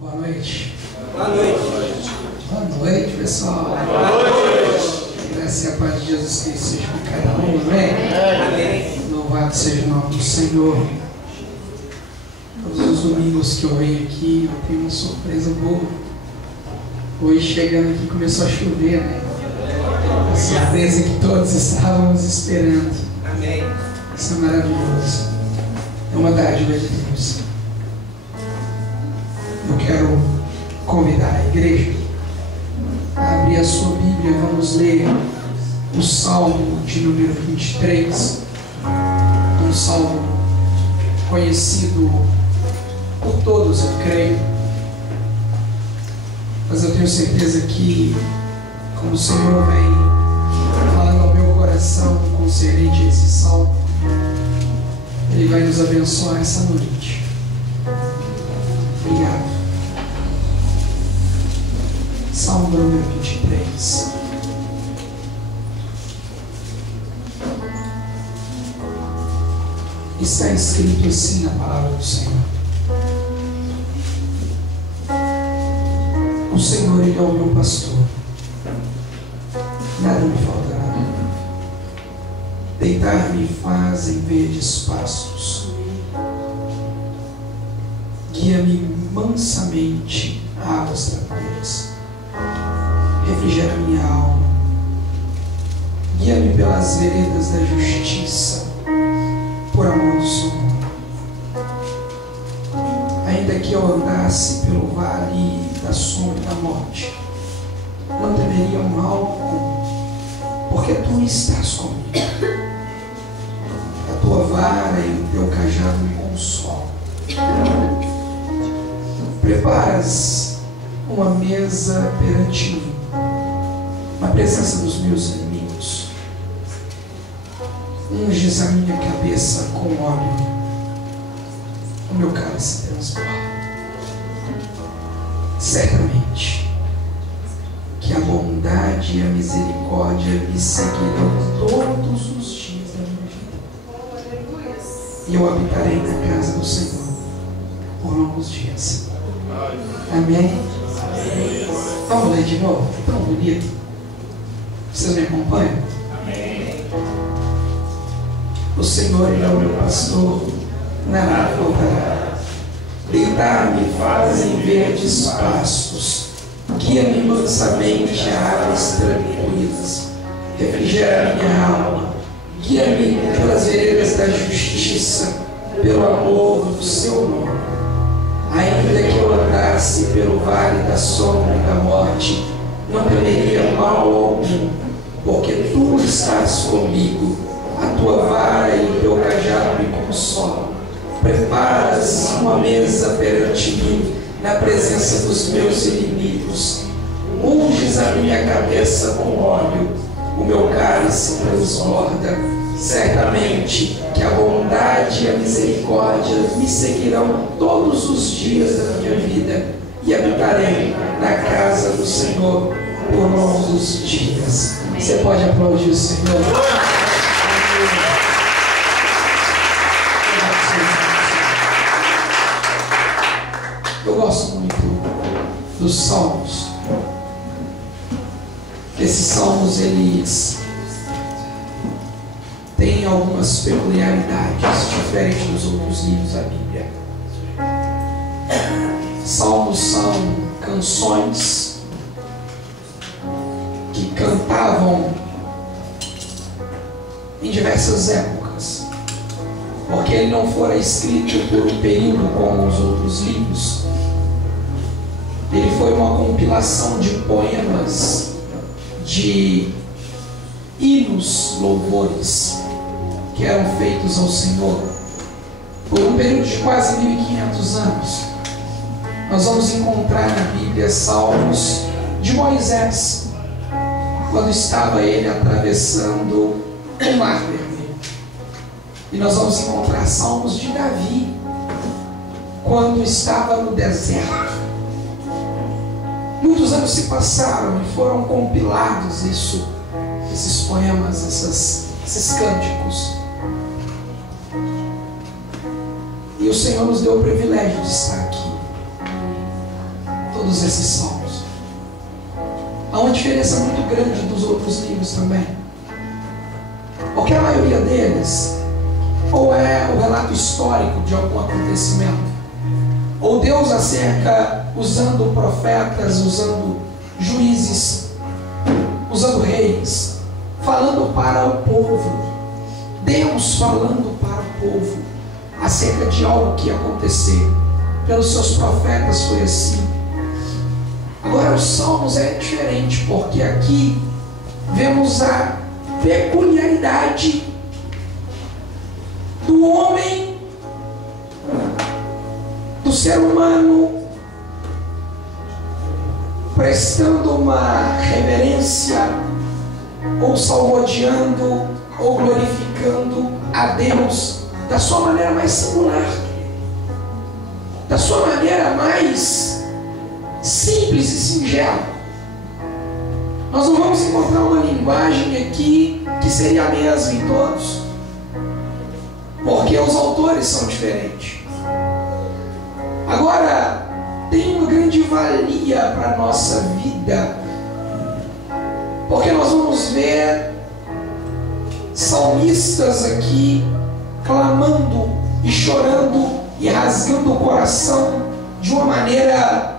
Boa noite. Boa noite. Boa noite, pessoal. Boa noite. Graças e a paz de Jesus Cristo seja com cada um, amém? Amém. Louvado seja o nome do Senhor. Todos os domingos que eu venho aqui, eu tenho uma surpresa boa. Hoje, chegando aqui, começou a chover, né? A surpresa que todos estávamos esperando. Amém. Isso é maravilhoso. É uma dádiva de Deus. Eu quero convidar a igreja a abrir a sua Bíblia. Vamos ler o Salmo de número 23. Um salmo conhecido por todos, eu creio. Mas eu tenho certeza que, como o Senhor vem falando ao meu coração concernente a esse salmo, Ele vai nos abençoar essa noite. Obrigado. Salmo número 23. Está escrito assim na palavra do Senhor: o Senhor, Ele é o meu pastor, nada me faltará. Deitar-me faz em verdes pastos, guia-me mansamente a águas tranquilas, refrigera minha alma, guia-me pelas veredas da justiça, por amor do seu nome. Ainda que eu andasse pelo vale da sombra da morte, não temeria mal algum, porque tu estás comigo. A tua vara e o teu cajado me consolam. Preparas uma mesa perante mim, na presença dos meus inimigos. Unges a minha cabeça com óleo, o meu cálice transborda. Certamente que a bondade e a misericórdia me seguirão todos os dias da minha vida, e eu habitarei na casa do Senhor por longos dias. Amém? Vamos ler de novo? É tão bonito. Vocês me acompanham? Amém. O Senhor, Ele é o meu pastor, nada me faltará. Deitar-me faz em verdes pastos, guia-me mansamente a águas tranquilas, refrigera minha alma, guia-me pelas veredas da justiça, pelo amor do seu nome. Ainda que eu andasse pelo vale da sombra e da morte, não temeria mal algum, porque tu estás comigo. A tua vara e o teu cajado me consolam. Preparas uma mesa perante mim, na presença dos meus inimigos. Unges a minha cabeça com óleo, o meu cálice transborda. Certamente que a bondade e a misericórdia me seguirão todos os dias da minha vida, e habitarei na casa do Senhor por longos dias. Você pode aplaudir o Senhor? Eu gosto muito dos salmos. Esses salmos, eles têm algumas peculiaridades diferentes dos outros livros da Bíblia. Salmos são canções que cantavam em diversas épocas, porque ele não fora escrito por um período como os outros livros. Ele foi uma compilação de poemas, de hinos, louvores que eram feitos ao Senhor por um período de quase 1500 anos. Nós vamos encontrar na Bíblia salmos de Moisés, quando estava ele atravessando o Mar Vermelho. E nós vamos encontrar salmos de Davi, quando estava no deserto. Muitos anos se passaram e foram compilados esses poemas, esses cânticos. E o Senhor nos deu o privilégio de estar aqui. todos esses salmos. Há uma diferença muito grande dos outros livros também, porque a maioria deles ou é o relato histórico de algum acontecimento, ou Deus acerca usando profetas, usando juízes, usando reis, falando para o povo. Deus falando para o povo acerca de algo que ia acontecer. Pelos seus profetas foi assim. Agora os Salmos é diferente, porque aqui vemos a peculiaridade do homem, do ser humano, prestando uma reverência, ou salmodiando, ou glorificando a Deus da sua maneira mais singular, da sua maneira mais simples e singela. Nós não vamos encontrar uma linguagem aqui que seria a mesma em todos, porque os autores são diferentes. Agora, tem uma grande valia para a nossa vida, porque nós vamos ver salmistas aqui clamando e chorando e rasgando o coração de uma maneira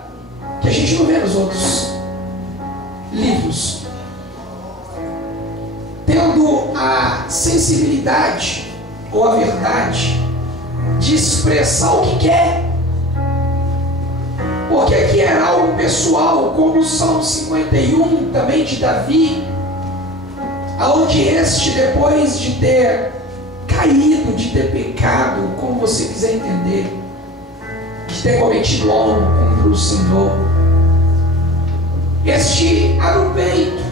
que a gente não vê nos outros livros, tendo a sensibilidade ou a verdade de expressar o que quer, porque aqui era algo pessoal, como o Salmo 51 também de Davi, aonde este, depois de ter caído, de ter pecado, como você quiser entender, de ter cometido algo contra o Senhor, este abre o peito,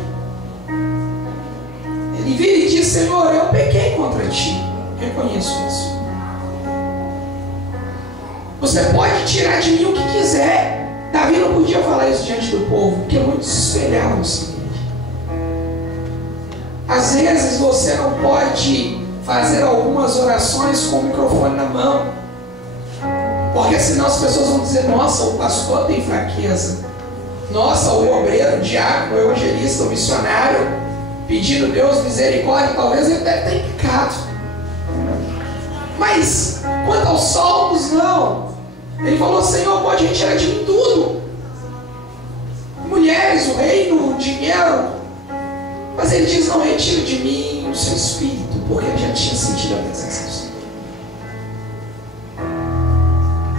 ele vira e diz: Senhor, eu pequei contra ti, reconheço isso. Você pode tirar de mim o que quiser. Davi não podia falar isso diante do povo, porque muitos se espelhavam assim. Às vezes você não pode fazer algumas orações com o microfone na mão, porque senão as pessoas vão dizer: nossa, o pastor tem fraqueza, nossa, o obreiro, o diácono, o evangelista, o missionário, pedindo Deus misericórdia, talvez ele deve ter pecado. Mas quanto aos salmos, não. Ele falou: Senhor, pode retirar de mim tudo, mulheres, o reino, o dinheiro, mas ele diz: não retire de mim o seu espírito, porque ele já tinha sentido a presença do Senhor.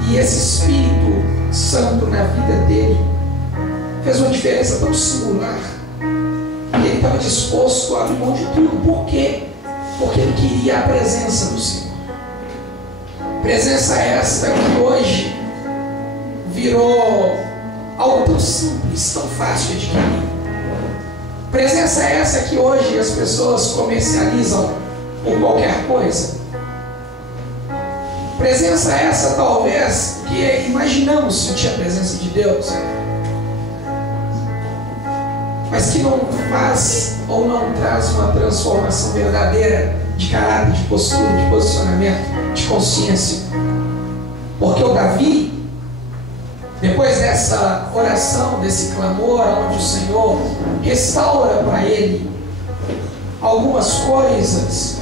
E esse Espírito Santo na vida dele fez uma diferença tão singular, que ele estava disposto a abrir mão de tudo. Por quê? Porque ele queria a presença do Senhor. Presença esta que hoje virou algo tão simples, tão fácil de adquirir. Presença essa que hoje as pessoas comercializam por qualquer coisa. Presença essa talvez que imaginamos sentir a presença de Deus, mas que não faz ou não traz uma transformação verdadeira de caráter, de postura, de posicionamento, de consciência. Porque o Davi, depois dessa oração, desse clamor, onde o Senhor restaura para ele algumas coisas,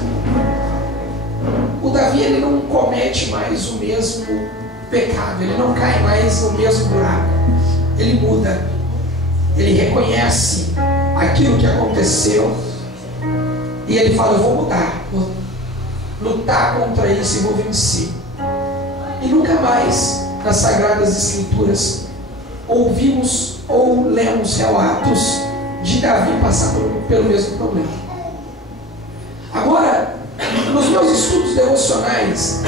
o Davi, ele não comete mais o mesmo pecado, ele não cai mais no mesmo buraco, ele muda, ele reconhece aquilo que aconteceu e ele fala: eu vou mudar, vou lutar contra isso e vou vencer. E nunca mais nas Sagradas Escrituras ouvimos ou lemos relatos de Davi passar pelo mesmo problema. Agora, nos meus estudos devocionais,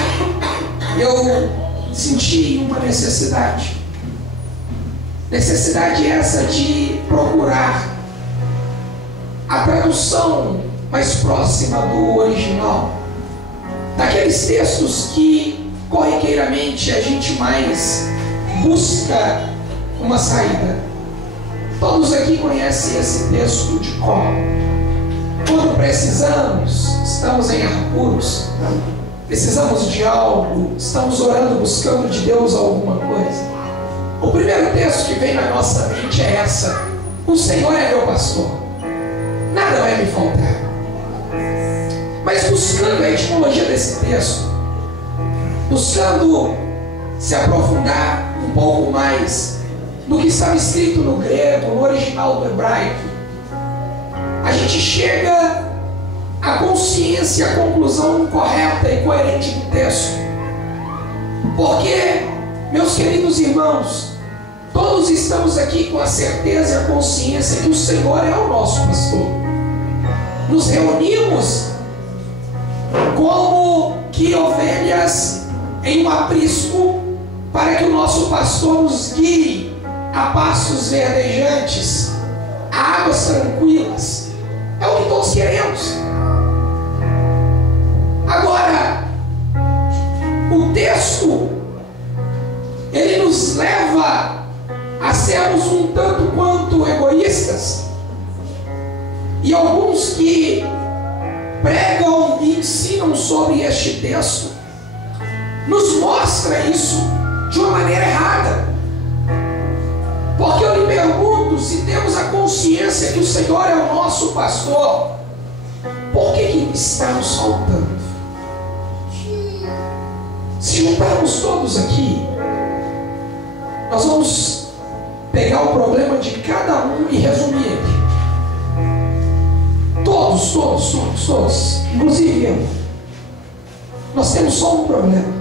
eu senti uma necessidade essa de procurar a tradução mais próxima do original, daqueles textos que corriqueiramente a gente mais busca uma saída. Todos aqui conhecem esse texto de cor. Quando precisamos, estamos em apuros, precisamos de algo, estamos orando, buscando de Deus alguma coisa, O primeiro texto que vem na nossa mente é essa: o Senhor é meu pastor, nada vai me faltar. Mas buscando a etimologia desse texto, buscando se aprofundar um pouco mais no que estava escrito no grego, no original do hebraico, a gente chega à consciência, à conclusão correta e coerente do texto. Porque, meus queridos irmãos, todos estamos aqui com a certeza e a consciência que o Senhor é o nosso pastor. Nos reunimos como que ovelhas em um aprisco, para que o nosso pastor nos guie a pastos verdejantes, a águas tranquilas. É o que todos queremos. Agora, o texto, ele nos leva a sermos um tanto quanto egoístas. E alguns que pregam e ensinam sobre este texto nos mostra isso de uma maneira errada. Porque eu lhe pergunto, se temos a consciência que o Senhor é o nosso pastor, por que está nos faltando? Se juntarmos todos aqui, nós vamos pegar o problema de cada um e resumir ele. Todos, inclusive eu. Nós temos só um problema: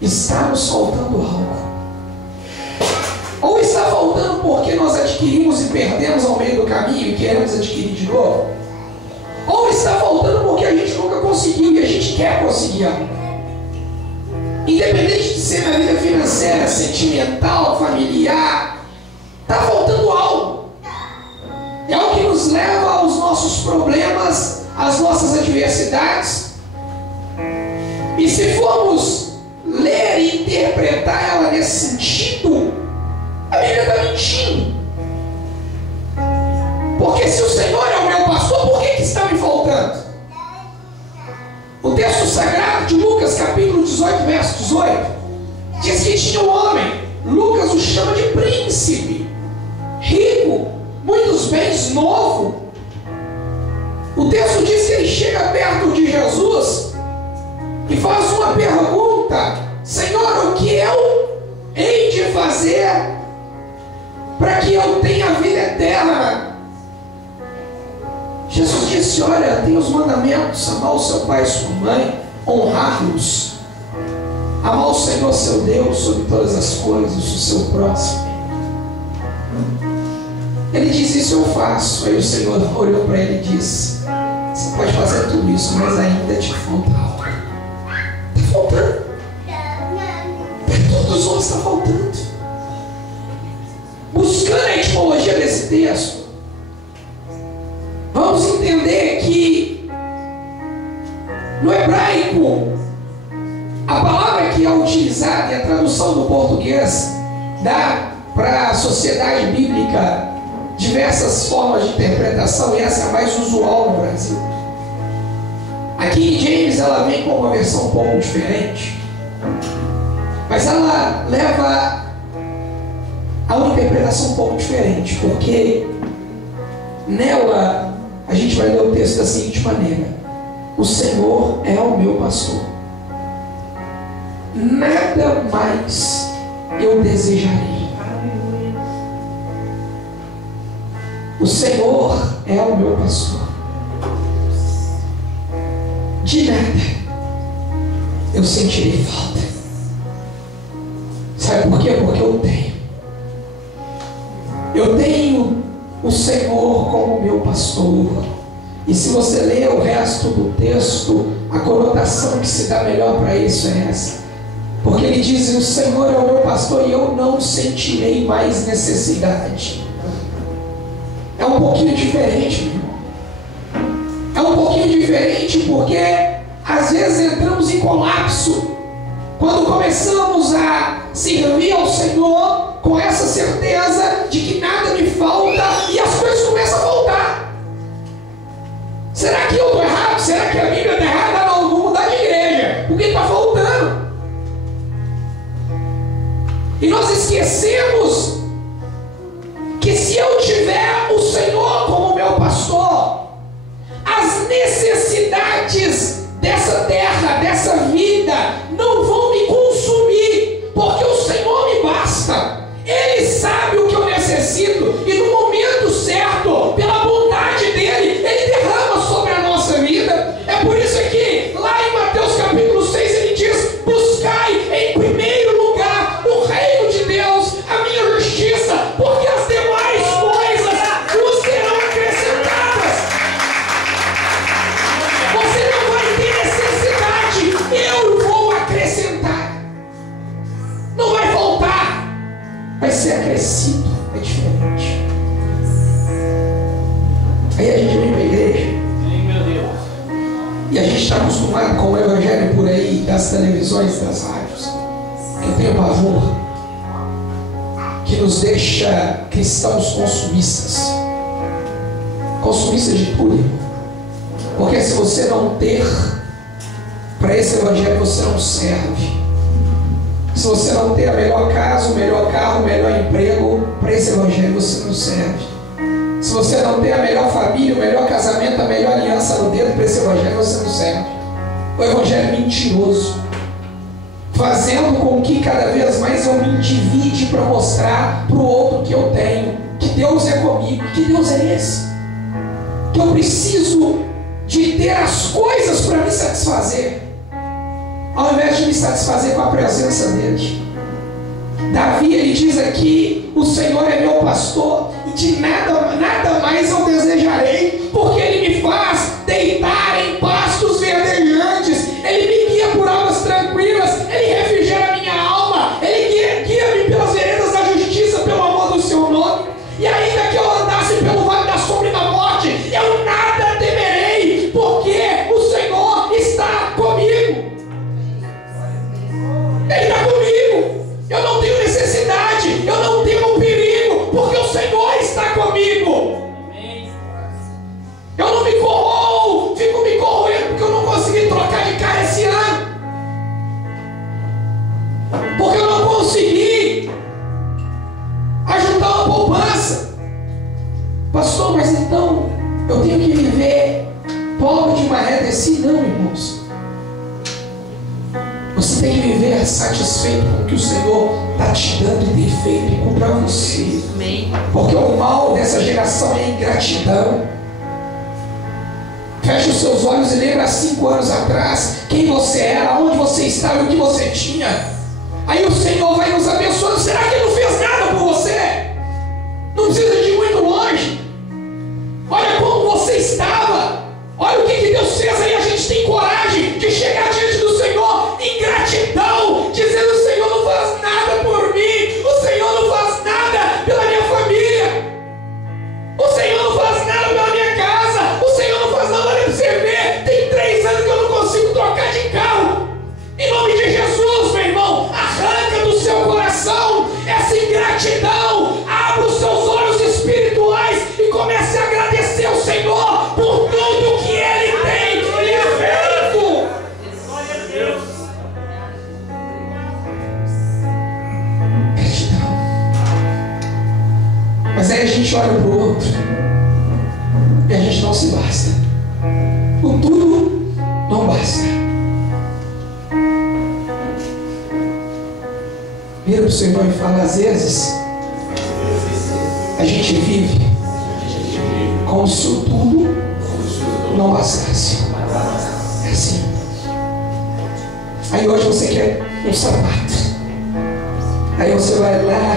está nos faltando algo. Ou está faltando porque nós adquirimos e perdemos ao meio do caminho e queremos adquirir de novo, ou está faltando porque a gente nunca conseguiu e a gente quer conseguir algo. Independente de ser na vida financeira, sentimental, familiar, está faltando algo. É o que nos leva aos nossos problemas, às nossas adversidades. E se formos ler e interpretar ela nesse sentido, a Bíblia está mentindo. Porque se o Senhor é o meu pastor, por que está me faltando? O texto sagrado de Lucas, capítulo 18, verso 18, diz que tinha um homem, Lucas o chama de príncipe, rico, muitos bens, novo. O texto diz que ele chega perto de Jesus e faz uma pergunta: Senhor, o que eu hei de fazer para que eu tenha a vida eterna? Jesus disse: olha, tem os mandamentos: amar o seu pai e sua mãe, honrar-los, amar o Senhor seu Deus sobre todas as coisas, o seu próximo. Ele disse: isso eu faço. Aí o Senhor olhou para ele e disse: você pode fazer tudo isso, mas ainda te falta algo. Está faltando. Para todos nós está faltando. Buscando a etimologia desse texto, vamos entender que no hebraico, a palavra que é utilizada e a tradução do português dá para a sociedade bíblica diversas formas de interpretação, e essa é a mais usual no Brasil. Aqui em James ela vem com uma versão um pouco diferente, mas ela leva a uma interpretação um pouco diferente, porque nela a gente vai ler o texto da seguinte maneira: o Senhor é o meu pastor, nada mais eu desejarei. O Senhor é o meu pastor, de nada eu sentirei falta. Sabe por quê? Porque eu tenho o Senhor como meu pastor. E se você ler o resto do texto, a conotação que se dá melhor para isso é essa. Porque ele diz: o Senhor é o meu pastor e eu não sentirei mais necessidade. É um pouquinho diferente, meu irmão. É um pouquinho diferente porque às vezes entramos em colapso quando começamos a servir ao Senhor com essa certeza de que nada me falta e as coisas começam a voltar. Será que eu estou errado? Será que a Bíblia está errada? Não, vou mudar de igreja porque está faltando. E nós esquecemos que se eu tiver o Senhor como meu pastor, as necessidades dessa terra, dessa vida, não vão me consumir, porque o Senhor me basta. Ele sabe o que eu necessito, e no momento certo, pela bondade dele, ele derrama sobre a nossa vida. É por isso que lá em Mateus capítulo 6 ele diz: buscai em primeiro lugar o reino de Deus, a minha justiça, porque as demais coisas vos serão acrescentadas. Você não vai ter necessidade, eu vou acrescentar. Não vai voltar, vai ser acrescido, é diferente. Aí a gente vem para a igreja, e a gente está acostumado com o evangelho por aí, das televisões, das rádios, que eu tenho pavor, que nos deixa cristãos consumistas de tudo. Porque se você não ter para esse evangelho, você não serve. Se você não ter a melhor casa, o melhor carro, o melhor emprego, para esse evangelho você não serve. Se você não tem a melhor família, o melhor casamento, a melhor aliança no dedo, para esse evangelho você não serve. O evangelho é mentiroso, fazendo com que cada vez mais eu me endivide para mostrar para o outro que eu tenho, que Deus é comigo. Que Deus é esse? Que eu preciso de ter as coisas para me satisfazer, ao invés de me satisfazer com a presença dele. Davi, ele diz aqui: o Senhor é meu pastor, e de nada mais eu desejarei, porque ele me faz deitar em pastos verdejantes, ele me guia por águas tranquilas, ele refrigera minha alma, ele guia-me pelas veredas da justiça, pelo amor do seu nome. E ainda que eu andasse pelo vale da sombra e da morte, eu nada temerei, porque o Senhor está comigo. Ele está comigo. Eu não tenho necessidade, eu não tenho perigo, porque o Senhor está comigo. Eu não me corroo, fico me corroendo porque eu não consegui trocar de carro esse ano, porque eu não consegui ajudar uma poupança. Pastor, mas então eu tenho que viver pobre de maré desci? Não, irmãos. Você tem que viver satisfeito com o que o Senhor está te dando e tem feito para você. Porque o mal dessa geração é a ingratidão. Feche os seus olhos e lembra há 5 anos atrás quem você era, onde você estava e o que você tinha. Aí o Senhor vai nos abençoando. Será que Ele não fez nada por você? Não precisa de ir muito longe. Olha como você estava. Olha o que Deus fez. Aí a gente tem coragem de chegar diante do Senhor em gratidão, dizendo: o Senhor não faz nada por mim, o Senhor não faz nada pela minha família, o Senhor não faz nada pela minha casa, o Senhor não faz nada. Olha para você ver, tem 3 anos que eu não consigo trocar de carro. Em nome de Jesus, meu irmão, arranca do seu coração essa ingratidão, abra os seus olhos espirituais e comece a agradecer ao Senhor por tudo que Ele tem lhe feito. Gratidão. Mas aí a gente olha para o outro e a gente não se basta. O tudo não basta. Vira para o seu irmão e fala: às vezes a gente vive como se o tudo não bastasse. É assim. Aí hoje você quer um sapato, aí você vai lá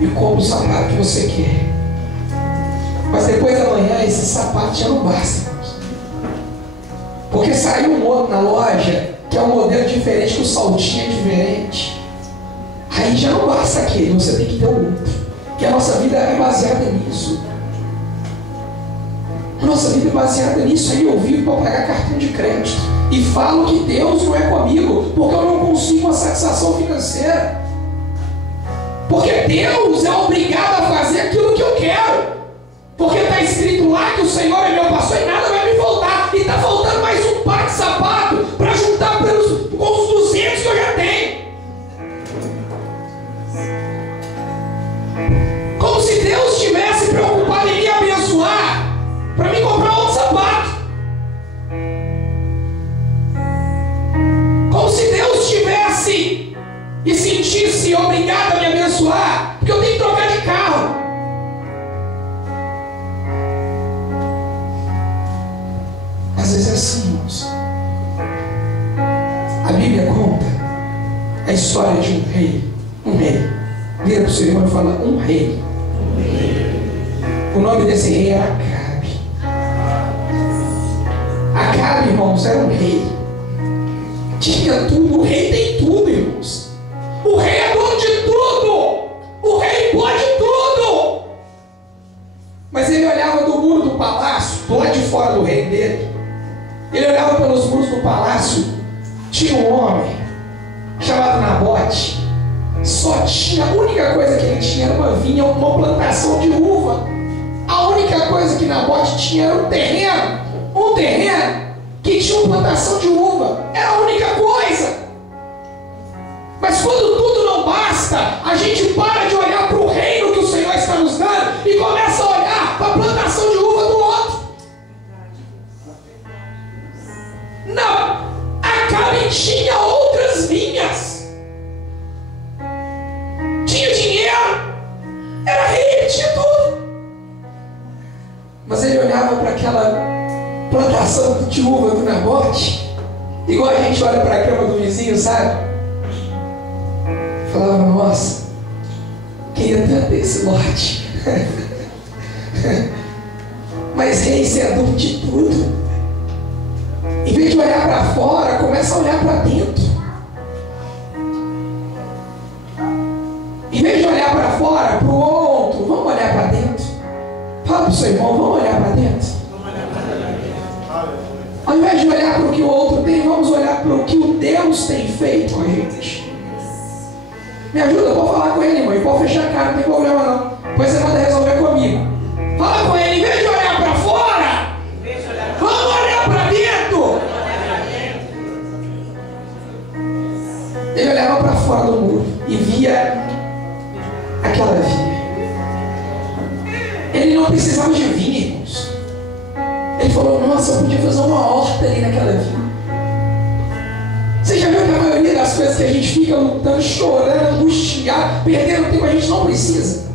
e compra o sapato que você quer, mas depois da manhã esse sapato já não basta, porque saiu um outro na loja que é um modelo diferente, que o saltinho é diferente. Aí já não basta aquele, você tem que ter um outro. Que a nossa vida é baseada nisso. A nossa vida é baseada nisso. Aí eu vivo para pagar cartão de crédito e falo que Deus não é comigo, porque eu não consigo uma satisfação financeira, porque Deus é obrigado a fazer aquilo que eu quero, porque está escrito lá que o Senhor é meu pastor e nada vai me faltar. E está faltando mais um par de sapato para juntar com os 200 que eu já tenho. e sentir-se obrigado a me abençoar, porque eu tenho que trocar de carro. Às vezes é assim, irmãos. A Bíblia conta a história de um rei. Vira para o seu irmão e fala: um rei. O nome desse rei era Acabe. Acabe, irmãos, era um rei. Tinha tudo. O rei tem tudo, irmãos. O rei é dono de tudo. O rei pode tudo. Mas ele olhava do muro do palácio, do lado de fora do reino dele. Ele olhava pelos muros do palácio. Tinha um homem chamado Nabote. Só tinha, a única coisa que ele tinha era uma vinha, uma plantação de uva. A única coisa que Nabote tinha era um terreno que tinha uma plantação de uva. Era a única coisa. Mas quando tudo não basta, a gente para de olhar para o reino que o Senhor está nos dando e começa a olhar para a plantação de uva do outro. Não, Acabe tinha outras vinhas, tinha dinheiro, era rei, ele tinha tudo. Mas ele olhava para aquela plantação de uva do Nabote, igual a gente olha para a cama do vizinho, sabe? Falava: nossa, queria tanto esse lote. Mas rei, você é dono de tudo. Em vez de olhar para fora, começa a olhar para dentro. Em vez de olhar para fora, para o outro, vamos olhar para dentro. Fala para o seu irmão: vamos olhar para dentro. Ao invés de olhar para o que o outro tem, vamos olhar para o que o Deus tem feito com a gente. Me ajuda, pode falar com ele, irmão. E pode fechar a cara, não tem problema não. Depois você manda resolver comigo. Fala com ele: em vez de olhar para fora, vamos olhar para dentro. Ele olhava para fora do muro e via aquela vinha. Ele não precisava de vinha, irmãos. Ele falou: nossa, eu podia fazer uma horta ali naquela vinha. Você já viu que a maioria das coisas que a gente fica lutando, chorando, angustiado, perdendo tempo, a gente não precisa?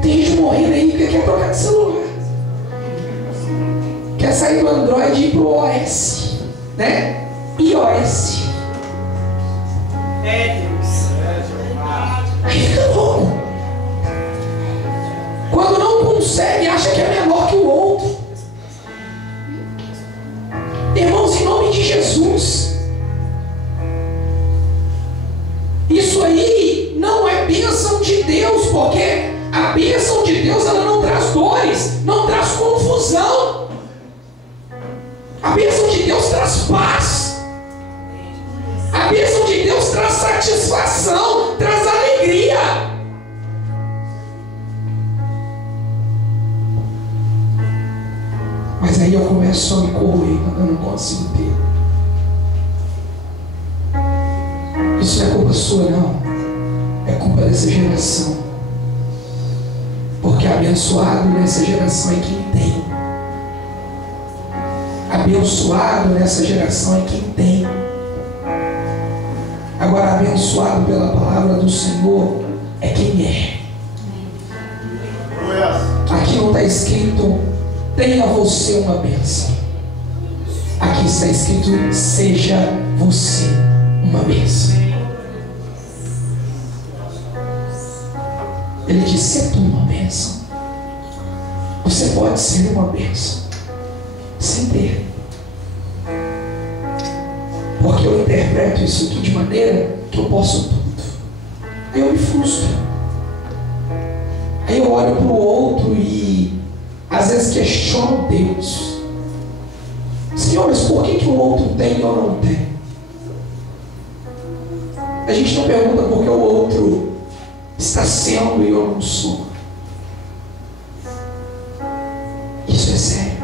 Tem gente morrendo aí porque quer trocar de celular, quer sair do Android e ir pro OS, né? iOS. Aí fica louco. Quando não consegue, acha que é menor que o outro. Irmãos, em nome de Jesus, isso aí não é bênção de Deus, porque a bênção de Deus, ela não traz dores, não traz confusão. A bênção de Deus traz paz. A bênção de Deus traz satisfação, traz alegria. Mas aí eu começo a me corroer quando eu não consigo ter. Isso não é culpa sua, não. É culpa dessa geração. Porque abençoado nessa geração é quem tem. Abençoado nessa geração é quem tem. Agora, abençoado pela palavra do Senhor é quem é. Aqui não está escrito: tenha você uma bênção. Aqui está escrito: seja você uma bênção. Ele diz: se tu uma bênção, você pode ser uma bênção sem ter. Porque eu interpreto isso aqui de maneira que eu posso tudo. Aí eu me frustro. Aí eu olho para o outro e às vezes questiono Deus. Senhor, mas por que o outro tem e eu não tenho? A gente não pergunta por que o outro está sendo e eu não sou. Isso é sério.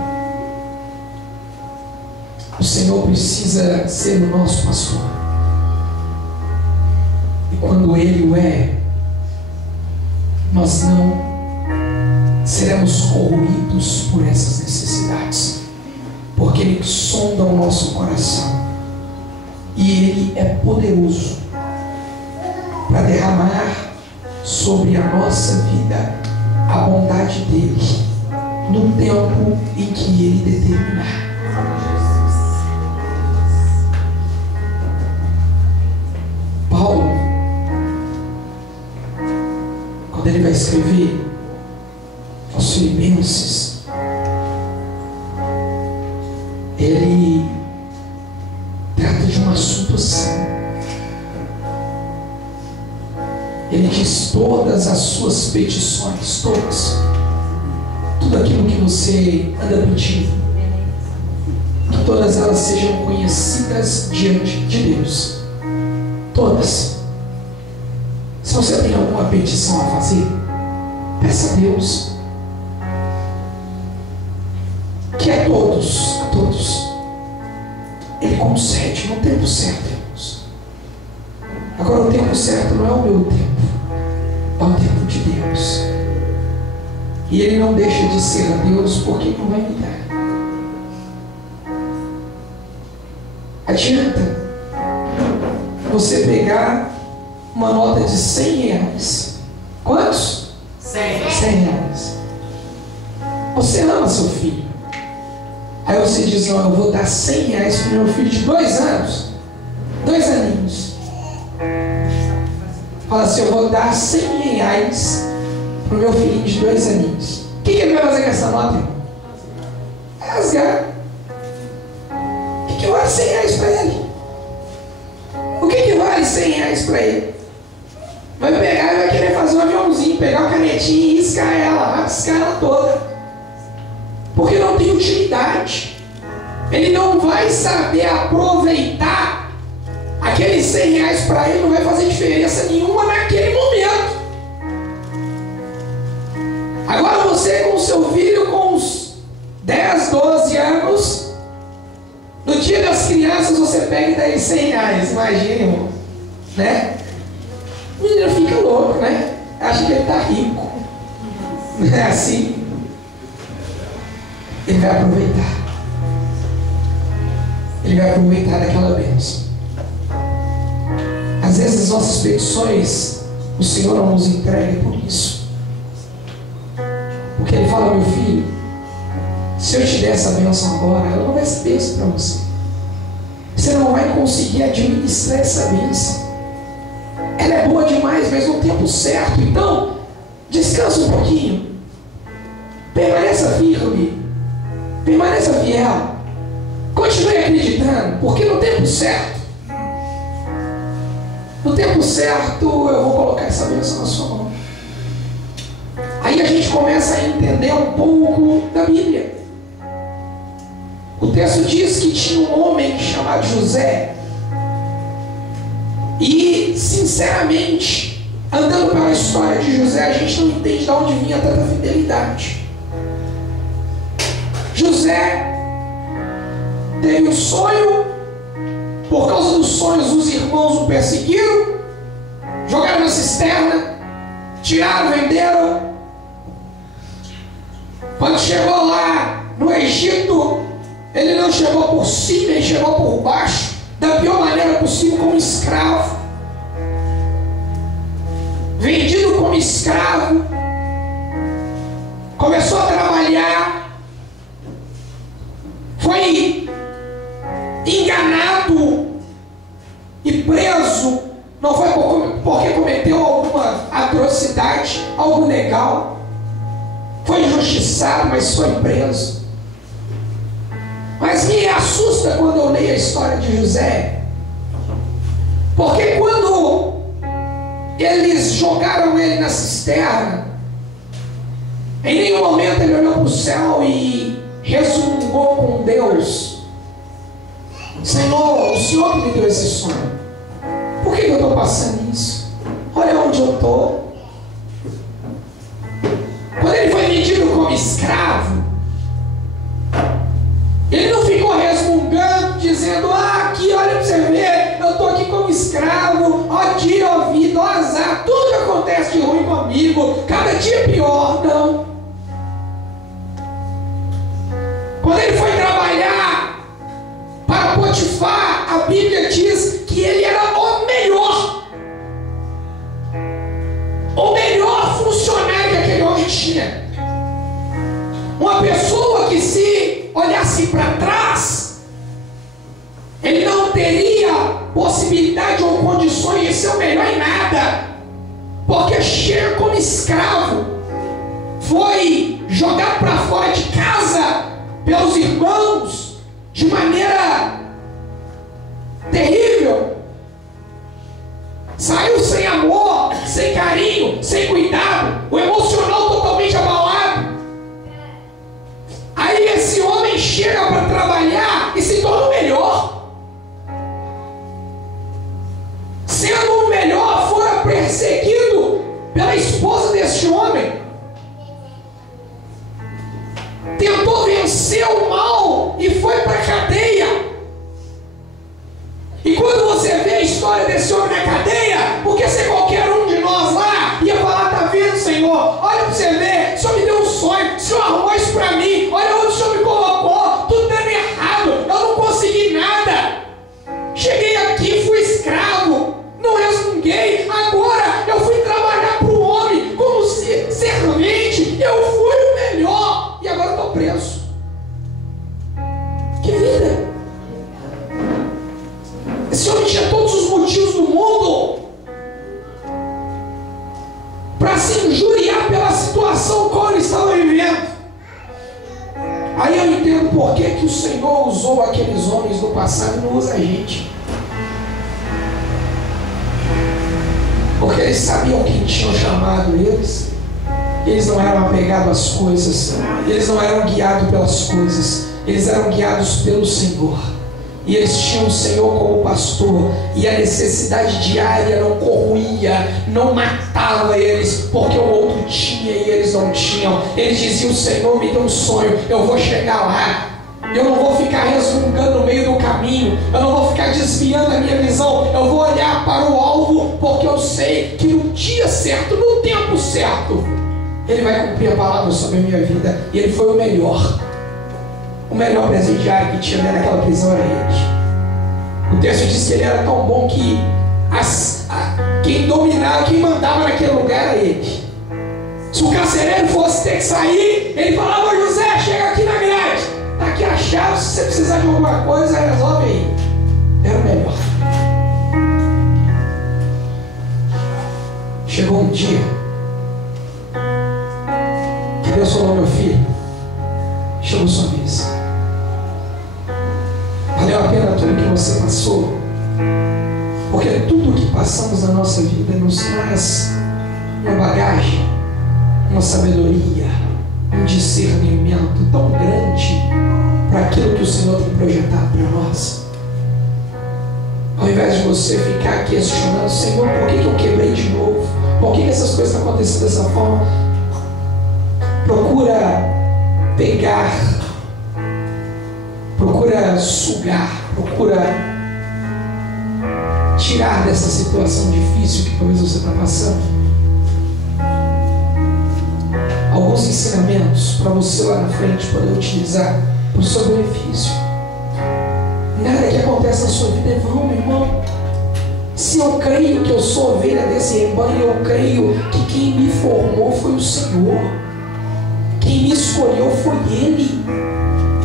O Senhor precisa ser o nosso pastor. E quando Ele o é, nós não seremos corroídos por essas necessidades, porque Ele sonda o nosso coração. E Ele é poderoso para derramar sobre a nossa vida a bondade dEle no tempo em que Ele determinar. Paulo, quando ele vai escrever aos Filipenses, ele trata de um assunto assim. Ele diz todas as suas petições, todas, tudo aquilo que você anda pedindo, que todas elas sejam conhecidas diante de Deus. Todas. Se você tem alguma petição a fazer, peça a Deus. Que a todos, Ele concede no tempo certo, irmãos. Agora, o tempo certo não é o meu tempo, é o tempo de Deus. E Ele não deixa de ser Deus porque não vai me dar. Adianta você pegar uma nota de 100 reais. Quantos? 100 reais. Você ama seu filho. Aí você diz, não, eu vou dar 100 reais para o meu filho de 2 anos. 2 aninhos. Fala assim, eu vou dar 100 reais para o meu filhinho de 2 aninhos. O que ele vai fazer com essa nota, irmão? Rasgar. O que vale 100 reais para ele? O que vale 100 reais para ele? Vai pegar e vai querer fazer um aviãozinho, pegar uma canetinha e riscar ela, rabiscar ela toda. Porque não tem utilidade. Ele não vai saber aproveitar. Aqueles 100 reais para ele não vai fazer diferença nenhuma naquele momento. Agora você com o seu filho com uns 10, 12 anos, no dia das crianças você pega e dá ele 100 reais, imagina, irmão, né? O menino fica louco, né? Acha que ele está rico. Não é assim? Ele vai aproveitar. Ele vai aproveitar daquela bênção. Às vezes as nossas petições o Senhor não nos entrega por isso. Porque Ele fala, meu filho, se eu te der essa bênção agora, ela não vai ser bênção para você. Você não vai conseguir administrar essa bênção. Ela é boa demais, mas no tempo certo. Então, descansa um pouquinho. Permaneça firme. Permaneça fiel. Continue acreditando, porque no tempo certo, eu vou colocar essa bênção na sua mão. Aí a gente começa a entender um pouco da Bíblia. O texto diz que tinha um homem chamado José. E, sinceramente, andando pela história de José, a gente não entende de onde vinha tanta fidelidade. José teve um sonho. Por causa dos sonhos, os irmãos o perseguiram, jogaram na cisterna, tiraram, venderam. Quando chegou lá no Egito, ele não chegou por cima, ele chegou por baixo, da pior maneira possível, como escravo. Vendido como escravo, começou a trabalhar, foi enganado e preso. Não foi porque cometeu alguma atrocidade, algo legal. Foi injustiçado, mas foi preso. Mas me assusta quando eu leio a história de José, porque quando eles jogaram ele na cisterna, em nenhum momento ele olhou para o céu e resmungou com Deus: Senhor, o Senhor que me deu esse sonho, por que eu estou passando isso? Olha onde eu estou. Quando ele foi vendido como escravo, ele não ficou resmungando, dizendo: aqui, olha para você ver, eu estou aqui como escravo, ó dia, ó vida, ó azar, tudo que acontece de ruim comigo, cada dia pior. Não. Quando ele foi trabalhar para Potifar, a Bíblia diz venceu melhor em nada, porque chega como escravo, foi jogado para fora de casa pelos irmãos de maneira terrível, saiu sem amor, sem carinho, sem cuidado, o emocional totalmente abalado. Aí esse homem chega para trabalhar e se torna o melhor. Sendo o melhor, fora perseguido pela esposa deste homem. Tentou vencer o mal e foi para a cadeia. E quando você vê a história desse homem na cadeia, porque se qualquer um de nós lá ia falar: tá vendo, Senhor? Olha para você ver, o Senhor me deu um sonho, o Senhor arrumou isso para mim, olha onde o Senhor me colocou, tudo dando errado, eu não consegui nada. Cheguei aqui, fui escravo, não resmunguei, agora eu fui trabalhar para o homem como servente, eu fui o melhor, e agora estou preso. Que vida! Esse homem tinha todos os motivos do mundo para se injuriar pela situação que ele estava vivendo. Aí eu entendo por que o Senhor usou aqueles homens do passado e não usa a gente. Porque eles sabiam quem tinham chamado eles. Eles não eram apegados às coisas, eles não eram guiados pelas coisas, eles eram guiados pelo Senhor. E eles tinham o Senhor como pastor, e a necessidade diária não corroía, não matava eles, porque o outro tinha e eles não tinham. Eles diziam: o Senhor me deu um sonho, eu vou chegar lá, eu não vou ficar resmungando no meio do caminho, eu não vou ficar desviando a minha visão, eu vou olhar para o alvo, porque eu sei que no dia certo, no tempo certo, Ele vai cumprir a palavra sobre a minha vida. E ele foi o melhor presidiário que tinha dentro daquela prisão era ele. O texto diz que ele era tão bom que quem dominava, quem mandava naquele lugar era ele. Se o carcereiro fosse ter que sair, ele falava: ô José, chega aqui na grade, está aqui a chave, se você precisar de alguma coisa, resolve aí. Era o melhor. Chegou um dia que Deus falou: meu filho, chegou sua vez. Valeu a pena tudo que você passou, porque tudo que passamos na nossa vida nos traz uma bagagem, uma sabedoria, um discernimento tão grande para aquilo que o Senhor tem projetado para nós. Ao invés de você ficar questionando: Senhor, por que eu quebrei de novo? Por que essas coisas estão acontecendo dessa forma? Procura pegar, procura sugar, procura tirar dessa situação difícil que talvez você está passando alguns ensinamentos para você lá na frente poder utilizar para o seu benefício. Nada que acontece na sua vida é vão, meu irmão. Se eu creio que eu sou ovelha desse rebanho, eu creio que quem me formou foi o Senhor. Quem me escolheu foi Ele.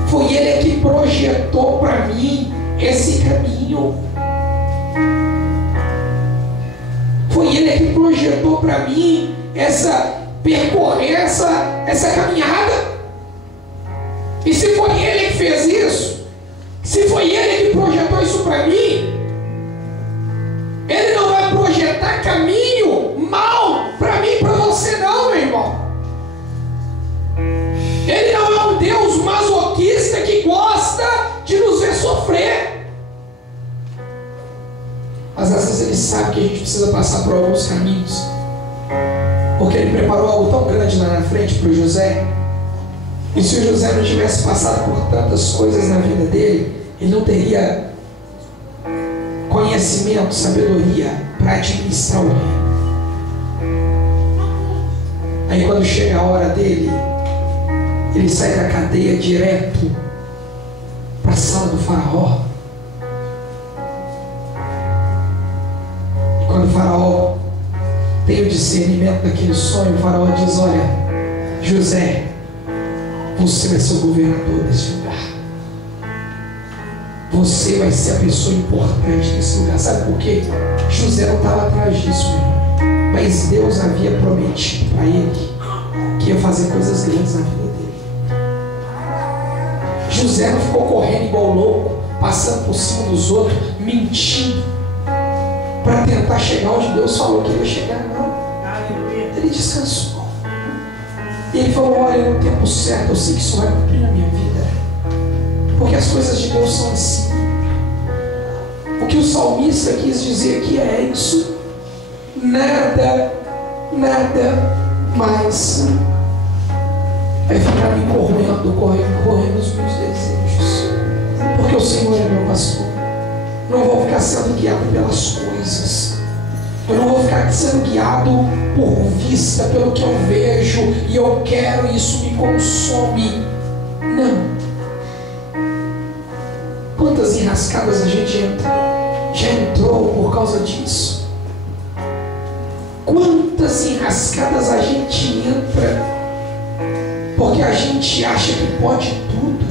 Foi Ele que projetou para mim esse caminho. Foi Ele que projetou para mim percorrer essa caminhada. E se foi Ele que fez isso, se foi Ele que projetou isso para mim, Ele não vai projetar caminho mal para mim e para você não, meu irmão. Ele não é um Deus masoquista que gosta de nos ver sofrer. Mas às vezes Ele sabe que a gente precisa passar por alguns caminhos, porque Ele preparou algo tão grande lá na frente para o José. E se o José não tivesse passado por tantas coisas na vida dele, ele não teria conhecimento, sabedoria para administrar o reino. Aí quando chega a hora dele, ele sai da cadeia direto para a sala do faraó. E quando o faraó tem o discernimento daquele sonho, o faraó diz: olha, José, você vai ser o governador desse lugar. Você vai ser a pessoa importante nesse lugar. Sabe por quê? José não estava atrás disso, meu irmão. Mas Deus havia prometido para ele que ia fazer coisas grandes na vida dele. José não ficou correndo igual louco, passando por cima dos outros, mentindo, para tentar chegar onde Deus falou que ia chegar, não. Ele descansou. E ele falou: olha, no tempo certo, eu sei que isso vai cumprir na minha vida. Porque as coisas de Deus são assim. O que o salmista quis dizer aqui é isso. Nada mais vai ficar me correndo os meus desejos. Porque o Senhor é meu pastor. Não vou ficar sendo guiado pelas coisas. Eu não vou ficar sendo guiado por vista, pelo que eu vejo e eu quero, e isso me consome. Não. Quantas enrascadas a gente já entrou por causa disso? Quantas enrascadas a gente entra porque a gente acha que pode tudo?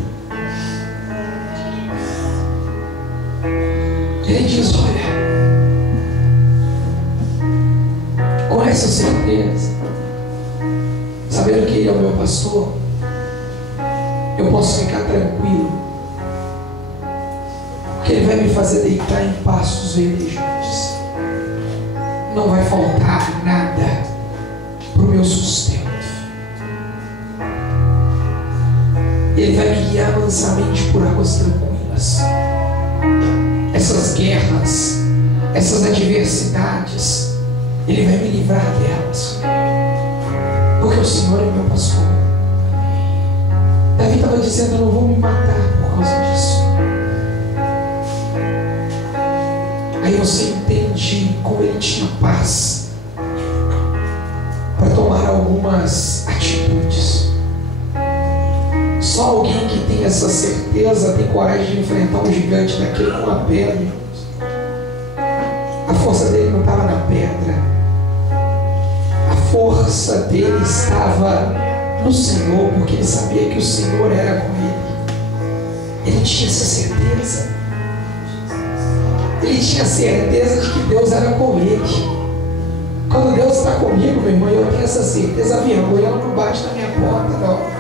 Ele diz: olha, com essa certeza, sabendo que Ele é o meu pastor, eu posso ficar tranquilo, porque Ele vai me fazer deitar em pastos verdejantes. Não vai faltar nada para o meu sustento. Ele vai me guiar mansamente por águas tranquilas. Essas guerras, essas adversidades, Ele vai me livrar delas, porque o Senhor é meu pastor. Davi estava dizendo: eu não vou me matar por causa disso. Aí você entende como ele tinha paz para tomar algumas atitudes. Só alguém que tem essa certeza tem coragem de enfrentar um gigante daquele com a pedra. A força dele não estava na pedra. A força dele estava no Senhor, porque ele sabia que o Senhor era com ele. Ele tinha essa certeza. Ele tinha certeza de que Deus era com ele. Quando Deus está comigo, meu irmão, eu tenho essa certeza. A vergonha não bate na minha porta, não.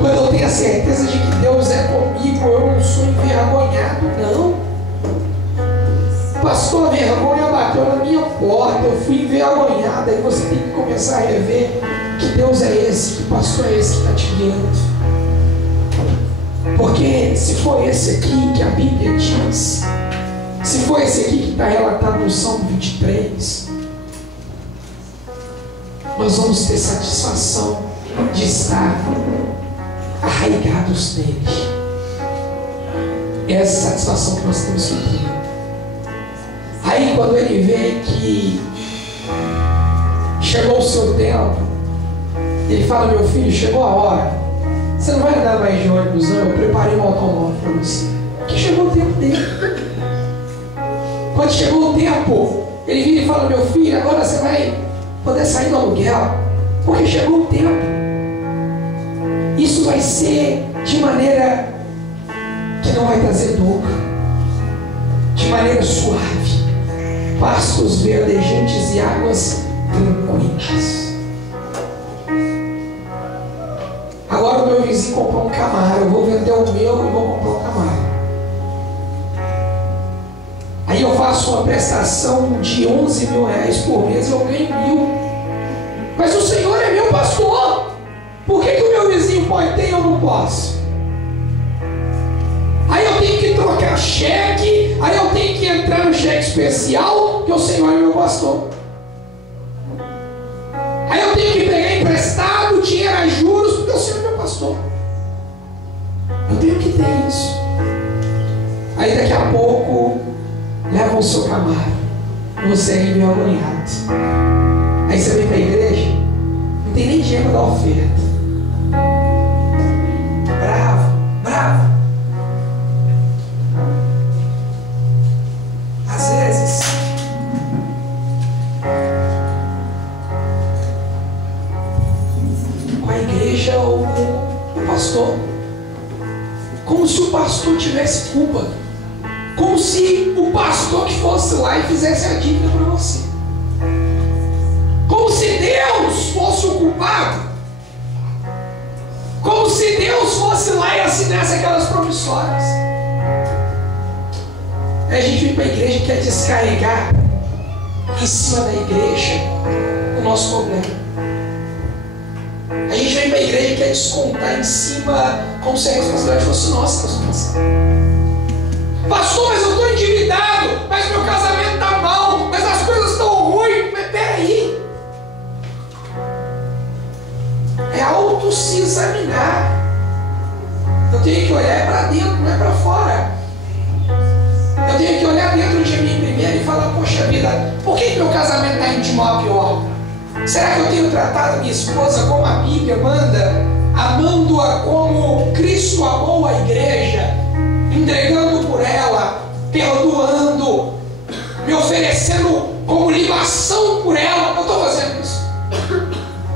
Quando eu tenho a certeza de que Deus é comigo, eu não sou envergonhado, não. Pastor, a vergonha bateu na minha porta, eu fui envergonhado. Aí você tem que começar a rever que Deus é esse, que pastor é esse que está te guiando. Porque se for esse aqui que a Bíblia diz, se for esse aqui que está relatado no Salmo 23, nós vamos ter satisfação de estar arraigados nele. É essa satisfação que nós temos que ter. Aí quando ele vê que chegou o seu tempo, ele fala: meu filho, chegou a hora. Você não vai andar mais de ônibus, não. Eu preparei um automóvel para você. Porque chegou o tempo dele. Quando chegou o tempo, ele vira e fala: meu filho, agora você vai poder sair do aluguel, porque chegou o tempo. Isso vai ser de maneira que não vai trazer dor, de maneira suave, pastos verdejantes e águas tranquilas. Agora o meu vizinho comprou um Camaro, eu vou vender o meu e vou comprar um Camaro. Aí eu faço uma prestação de 11 mil reais por mês e eu ganho 1.000. Mas o Senhor é meu pastor. Por que o meu vizinho pode ter e eu não posso? Aí eu tenho que trocar cheque, aí eu tenho que entrar no cheque especial, porque o Senhor é meu pastor. Aí eu tenho que pegar emprestado, dinheiro a juros, porque o Senhor é meu pastor. Eu tenho que ter isso. Aí daqui a pouco leva o seu Camaro, você é envergonhado. Aí você vem para a igreja, não tem nem dinheiro da oferta. Bravo. Às vezes com a igreja ou com o pastor, como se o pastor pastor tivesse culpa. Como se o pastor que fosse lá e fizesse a dívida para você. Como se Deus fosse o culpado. Como se Deus fosse lá e assinasse aquelas promissórias. Aí a gente vem para a igreja e quer descarregar em cima da igreja o nosso problema. A gente vem para a igreja e quer descontar em cima como se a responsabilidade fosse nossa. Pastor, mas eu estou endividado, mas meu casamento está mal, mas as coisas estão ruins. Mas peraí. É auto se examinar. Eu tenho que olhar para dentro, não é para fora. Eu tenho que olhar dentro de mim primeiro e falar, poxa vida, por que meu casamento está indo de mal a pior? Será que eu tenho tratado minha esposa como a Bíblia manda? Amando-a como Cristo amou a igreja, entregando por ela, perdoando, me oferecendo como libação por ela. Eu estou fazendo isso.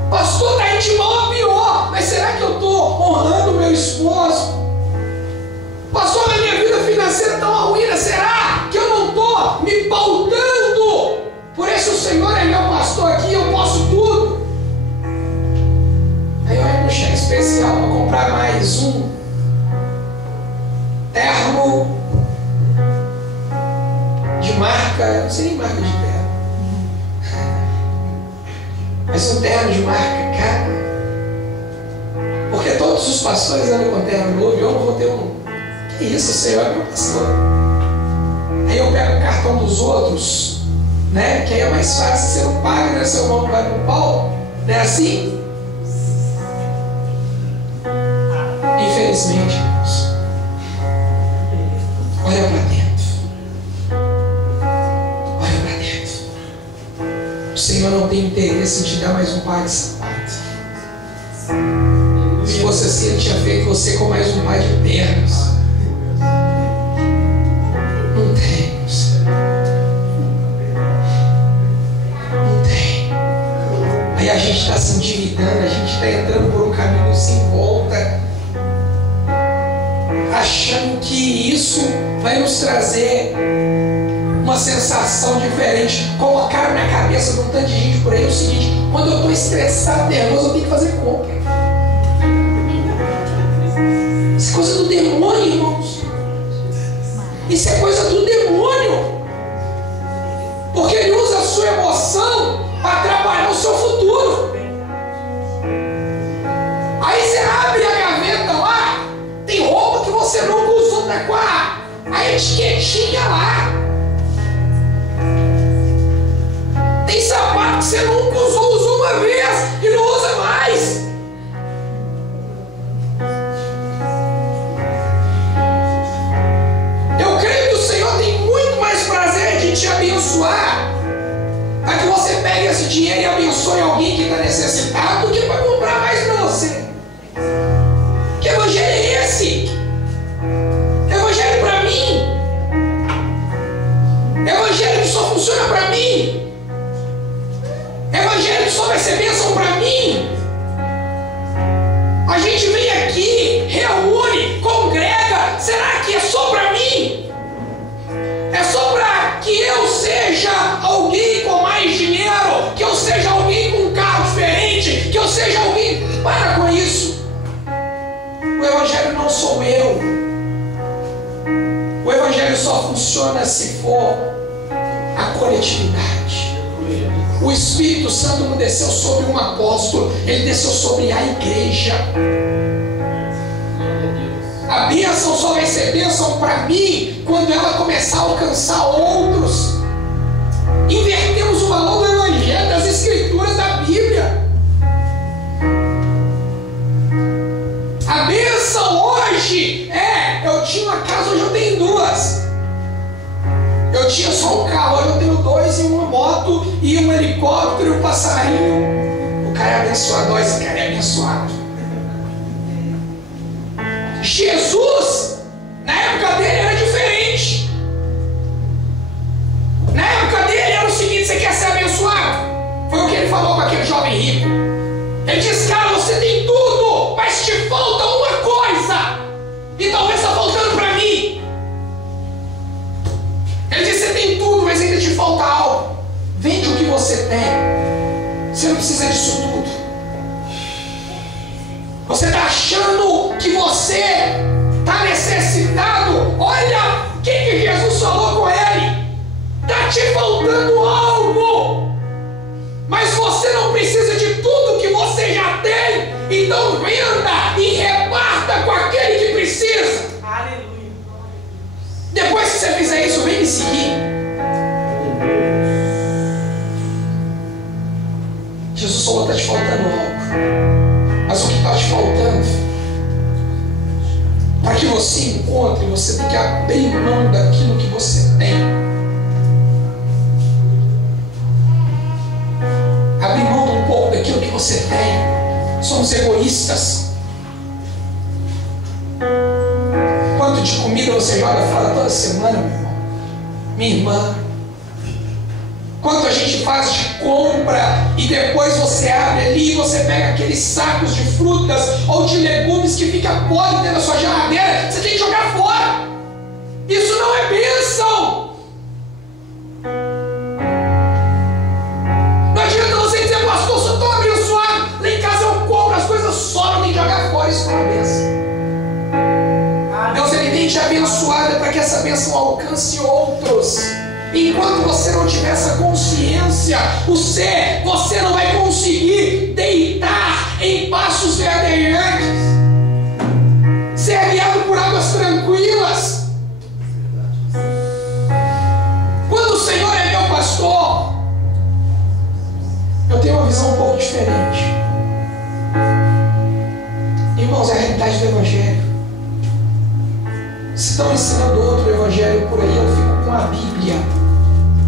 Pastor, está indo de mal a pior, mas será que eu estou honrando meu esposo? Pastor, na minha vida financeira está uma ruína, será que eu não estou me pautando? Por isso o Senhor é meu pastor aqui, eu posso tudo. Aí eu ia no cheque especial para comprar mais um terno de marca, não sei nem marca de terno, mas um terno de marca cara, porque todos os pastores andam com terno novo e eu não vou ter um. Que isso, o Senhor é meu pastor. Aí eu pego o cartão dos outros, né? Que aí é mais fácil, você não paga, né? Seu irmão não vai pro pau, não é assim? Infelizmente, irmãos, olha para dentro. Olha para dentro. O Senhor não tem interesse em te dar mais um par de sapato. Se fosse assim, Ele tinha feito você com mais um par de pernas. Não tem. Não tem. Aí a gente está se endividando, a gente está entrando por um caminho sem volta, achando que isso vai nos trazer uma sensação diferente. Colocaram na cabeça de um tanto de gente por aí o seguinte: quando eu estou estressado, nervoso, eu tenho que fazer compra. Isso é coisa do demônio, irmãos. Isso é coisa do demônio. Porque ele usa a sua emoção para atrapalhar o seu futuro. Aí você abre a gaveta lá, tem roupa que você nunca usou, tá com a etiquetinha lá. Tem sapato que você nunca usou uma vez e não usa mais. Eu creio que o Senhor tem muito mais prazer de te abençoar, para que você pegue esse dinheiro e abençoe alguém que está necessitado, do que para comprar mais para você. Que evangelho é esse? Evangelho para mim? Evangelho que só funciona para mim? Evangelho que só vai ser bênção para mim? A gente vem aqui, reúne, congrega. Será que é só para mim? É só para que eu seja alguém com mais dinheiro, que eu seja alguém com um carro diferente, que eu seja alguém... Para com isso. O evangelho não sou eu. O evangelho só funciona se for a coletividade. O Espírito Santo não desceu sobre um apóstolo, ele desceu sobre a igreja. A bênção só vai ser bênção para mim quando ela começar a alcançar outros. Invertemos o valor do evangelho, das escrituras, da Bíblia. A bênção hoje eu tinha uma casa, hoje eu tenho duas. Eu tinha só um carro, hoje eu tenho dois, e uma moto, e um helicóptero, e um passarinho. O cara é abençoado, esse cara é abençoado. Jesus, na época dele era diferente. Na época dele era o seguinte: você quer ser abençoado? Foi o que ele falou com aquele jovem rico. Ele disse: cara, você tem tudo, mas te falta uma coisa. E talvez está faltando para mim. você tem. Você não precisa disso tudo. Você está achando que você está necessitado? Olha o que Jesus falou com ele. Está te faltando algo, mas você não precisa de tudo que você já tem. Então venda e reparta com aquele que precisa. Aleluia. Depois que você fizer isso, vem me seguir. Jesus falou: está te faltando algo. Mas o que está te faltando, para que você encontre, você tem que abrir mão daquilo que você tem. Abrir mão um pouco daquilo que você tem. Somos egoístas. Quanto de comida você joga fora toda semana, meu irmão? Minha irmã? Quanto a gente faz de compra e depois você abre ali e você pega aqueles sacos de frutas ou de legumes que fica podre dentro da sua geladeira, você tem que jogar fora. Isso não é bênção. Não adianta você dizer: pastor, só estou abençoado, lá em casa eu compro, as coisas sobram, tem que jogar fora. Isso não é bênção. Deus, ele tem te abençoado para que essa bênção alcance outros. Enquanto você não tiver essa consciência, você não vai conseguir deitar em pastos verdejantes, ser guiado por águas tranquilas. Quando o Senhor é meu pastor, eu tenho uma visão um pouco diferente. Irmãos, é a realidade do Evangelho. Se estão ensinando outro Evangelho por aí, eu fico com a Bíblia.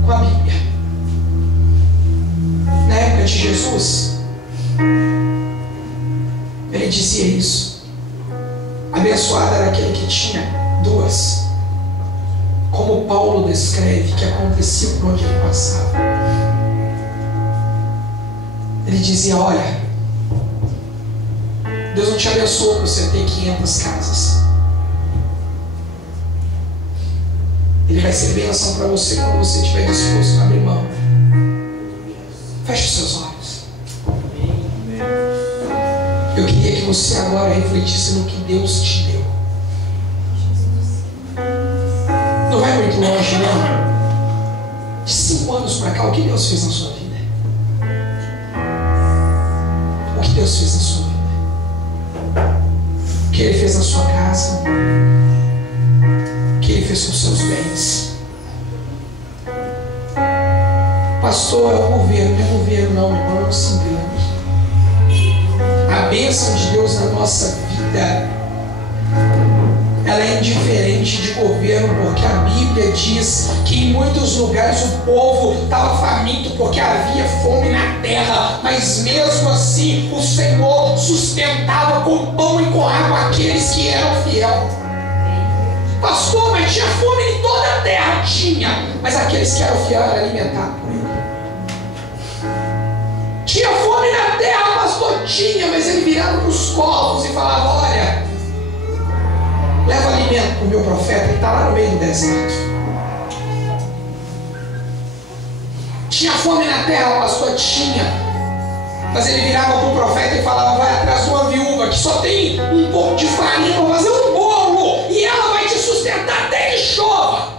Com a Bíblia. Na época de Jesus, ele dizia isso: abençoado era aquele que tinha duas, como Paulo descreve que acontecia por onde ele passava. Ele dizia: olha, Deus não te abençoou por você ter 500 casas. Ele vai ser bênção para você quando você estiver disposto a abrir mão. Feche os seus olhos. Eu queria que você agora refletisse no que Deus te deu. Não vai muito longe, não. De 5 anos para cá, o que Deus fez na sua vida? O que Deus fez na sua vida? O que Ele fez na sua casa? Que Ele fez com seus bens. Pastor, é o governo. Não é governo não, irmão, não se engane. A bênção de Deus na nossa vida, ela é indiferente de governo, porque a Bíblia diz que em muitos lugares o povo estava faminto porque havia fome na terra, mas mesmo assim o Senhor sustentava com pão e com água aqueles que eram fiéis. Pastor, mas tinha fome em toda a terra? Tinha, mas aqueles que eram fiéis eram alimentados por Ele. Tinha fome na terra, pastor? Tinha, mas ele virava para os corvos e falava: olha, leva alimento para o meu profeta, ele está lá no meio do deserto. Tinha fome na terra, pastor? Tinha, mas ele virava para o profeta e falava: vai atrás de uma viúva que só tem um pouco de farinha para fazer um bolo, e ela vai te sustentar até que chova.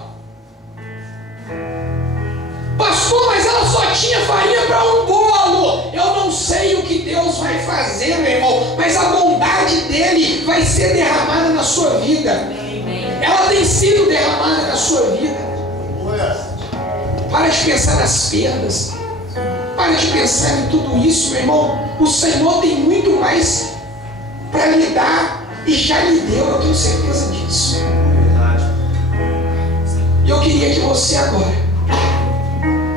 Pastor, mas ela só tinha farinha para um bolo. Eu não sei o que Deus vai fazer, meu irmão, mas a bondade dele vai ser derramada na sua vida. Ela tem sido derramada na sua vida. Para de pensar nas perdas. Para de pensar em tudo isso, meu irmão. O Senhor tem muito mais para lhe dar e já lhe deu, eu tenho certeza disso. E eu queria que você agora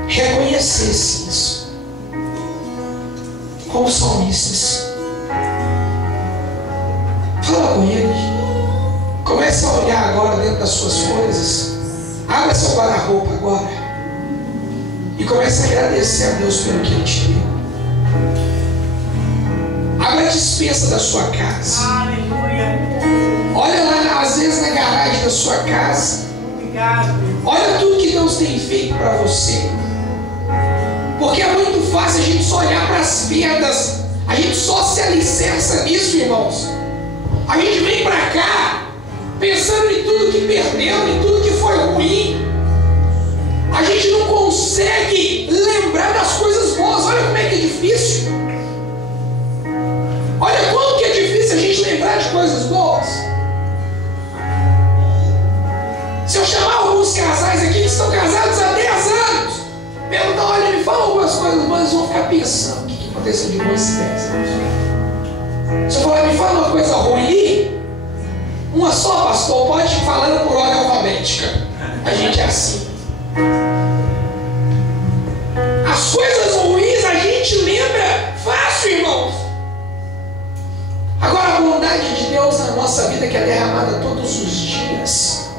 reconhecesse isso, como salmistas. Fala com Ele. Comece a olhar agora dentro das suas coisas. Abra seu guarda-roupa agora e comece a agradecer a Deus pelo que Ele te deu. Abra a despensa da sua casa. Olha lá, às vezes, na garagem da sua casa. Olha tudo que Deus tem feito para você. Porque é muito fácil a gente só olhar para as perdas, a gente só se alicerça nisso, irmãos. A gente vem para cá pensando em tudo que perdeu, em tudo que foi ruim. A gente não consegue lembrar das coisas boas. Olha como é que é difícil. Olha quanto que é difícil a gente lembrar de coisas boas. Se eu chamar alguns casais aqui que estão casados há 10 anos, perguntar, olha, me fala algumas coisas boas, eles vão ficar pensando, o que aconteceu de bom esses 10 anos? Se eu falar, me fala uma coisa ruim, uma só, pastor, pode ir falando por ordem alfabética. A gente é assim. As coisas ruins a gente lembra fácil, irmãos. Agora a bondade de Deus na nossa vida, que é derramada todos os dias,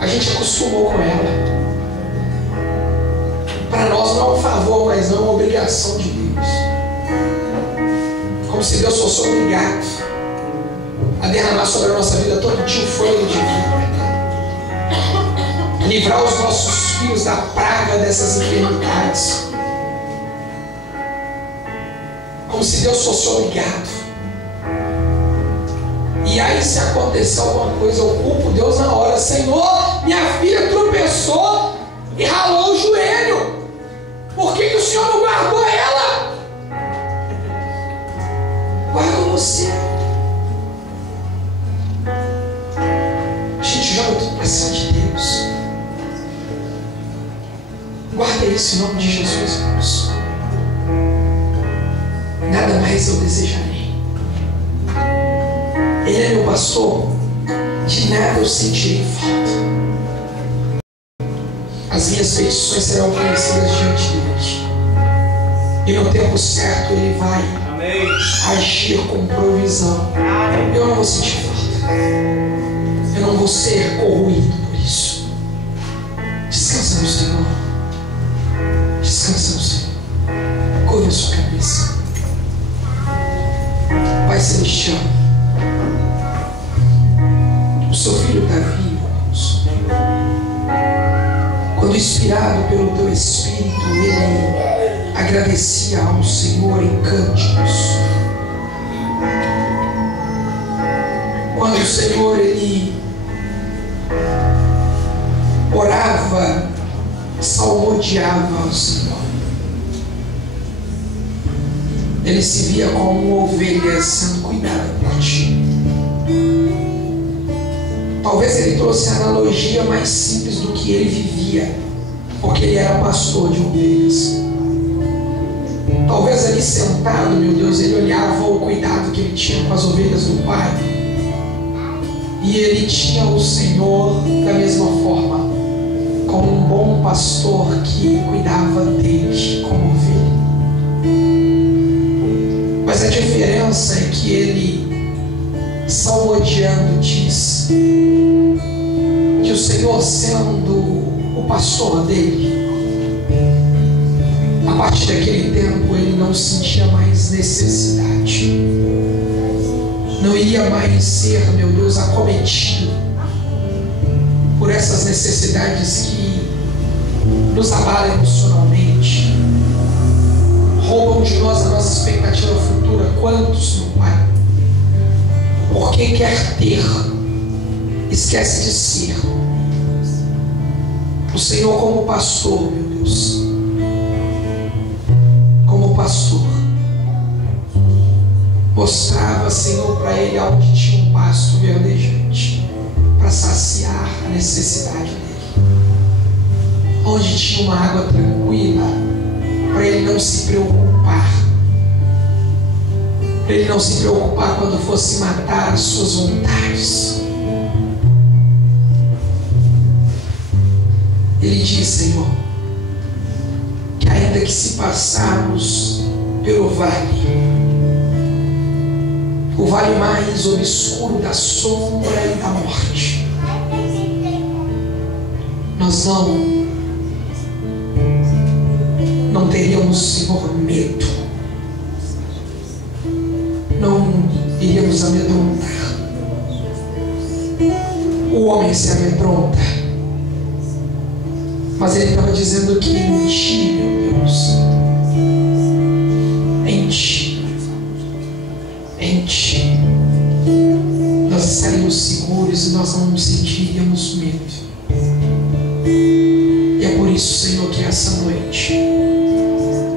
a gente acostumou com ela. Para nós não é um favor, mas não é uma obrigação de Deus. Como se Deus fosse obrigado a derramar sobre a nossa vida todo dia o fôlego de vida, livrar os nossos filhos da praga dessas enfermidades, como se Deus fosse obrigado. E aí, se acontecer alguma coisa, eu culpo Deus na hora. Senhor, minha filha tropeçou e ralou o joelho. Por que o Senhor não guardou ela? Guarda você. A gente joga tudo para cima de Deus. Guarda isso em nome de Jesus, irmãos. Nada mais eu desejarei. Ele é meu pastor, de nada eu sentirei falta. As minhas petições serão conhecidas diante dele. E no tempo certo ele vai agir com provisão. Eu não vou sentir falta. Eu não vou ser corroído por isso. Descansa no Senhor. Descansa no Senhor. Curva a sua cabeça. Pai celestial, o seu filho Davi, irmãos, quando inspirado pelo teu Espírito, ele agradecia ao Senhor em cânticos. Quando o Senhor, ele orava, salmodiava ao Senhor. Ele se via como uma ovelha sendo cuidada por ti. Talvez ele trouxe a analogia mais simples do que ele vivia, porque ele era pastor de ovelhas. Talvez ali sentado, meu Deus, ele olhava o cuidado que ele tinha com as ovelhas do Pai, e ele tinha o Senhor da mesma forma, como um bom pastor que cuidava dele como ovelha. Mas a diferença é que ele, salmodiando, diz que o Senhor, sendo o pastor dele, a partir daquele tempo ele não sentia mais necessidade, não iria mais ser, meu Deus, acometido por essas necessidades que nos abalam emocionalmente, roubam de nós a nossa expectativa futura. Quantos, meu Pai, porque quer ter, esquece de ser. O Senhor, como pastor, meu Deus, como pastor, mostrava, Senhor, para ele onde tinha um pasto verdejante para saciar a necessidade dele, onde tinha uma água tranquila para ele não se preocupar, para ele não se preocupar quando fosse matar as suas vontades. Ele diz, Senhor, que ainda que se passarmos pelo vale, o vale mais obscuro da sombra e da morte, nós não teríamos, Senhor, medo, não iríamos amedrontar. O homem se amedronta Mas ele estava dizendo que em ti, meu Deus, em ti, nós estaríamos seguros e nós não sentiríamos medo. E é por isso, Senhor, que essa noite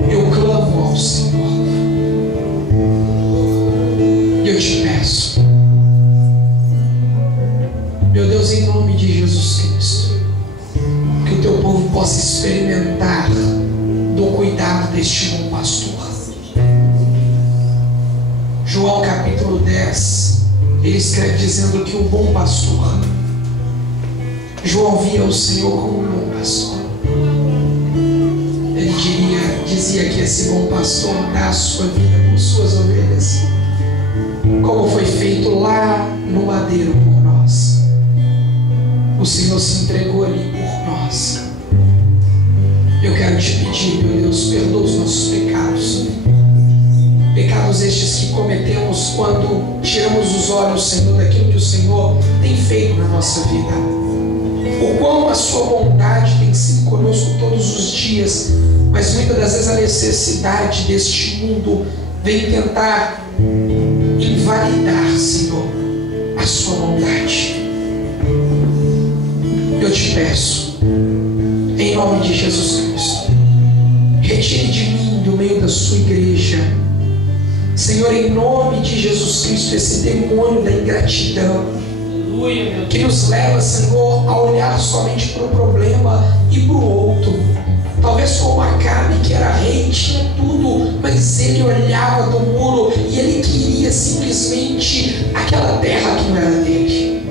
eu clamo ao Senhor. E eu te peço, meu Deus, em nome de Jesus Cristo, que o teu povo possa experimentar do cuidado deste bom pastor. João capítulo 10, ele escreve dizendo que o bom pastor, João via o Senhor como um bom pastor. Ele dizia que esse bom pastor dá a sua vida por suas ovelhas, como foi feito lá no madeiro por nós. O Senhor se entregou ali por nós. Eu quero te pedir, meu Deus, perdoa os nossos pecados. Pecados estes que cometemos quando tiramos os olhos, Senhor, daquilo que o Senhor tem feito na nossa vida. O quão a sua bondade tem sido conosco todos os dias, mas muitas das vezes a necessidade deste mundo vem tentar invalidar, Senhor, a sua bondade. Eu te peço, em nome de Jesus Cristo, retire de mim, do meio da sua igreja, Senhor, em nome de Jesus Cristo, esse demônio da ingratidão que nos leva, Senhor, a olhar somente para o problema e para o outro. Talvez como Acabe, que era rei, tinha tudo, mas ele olhava do muro e ele queria simplesmente aquela terra que não era dele.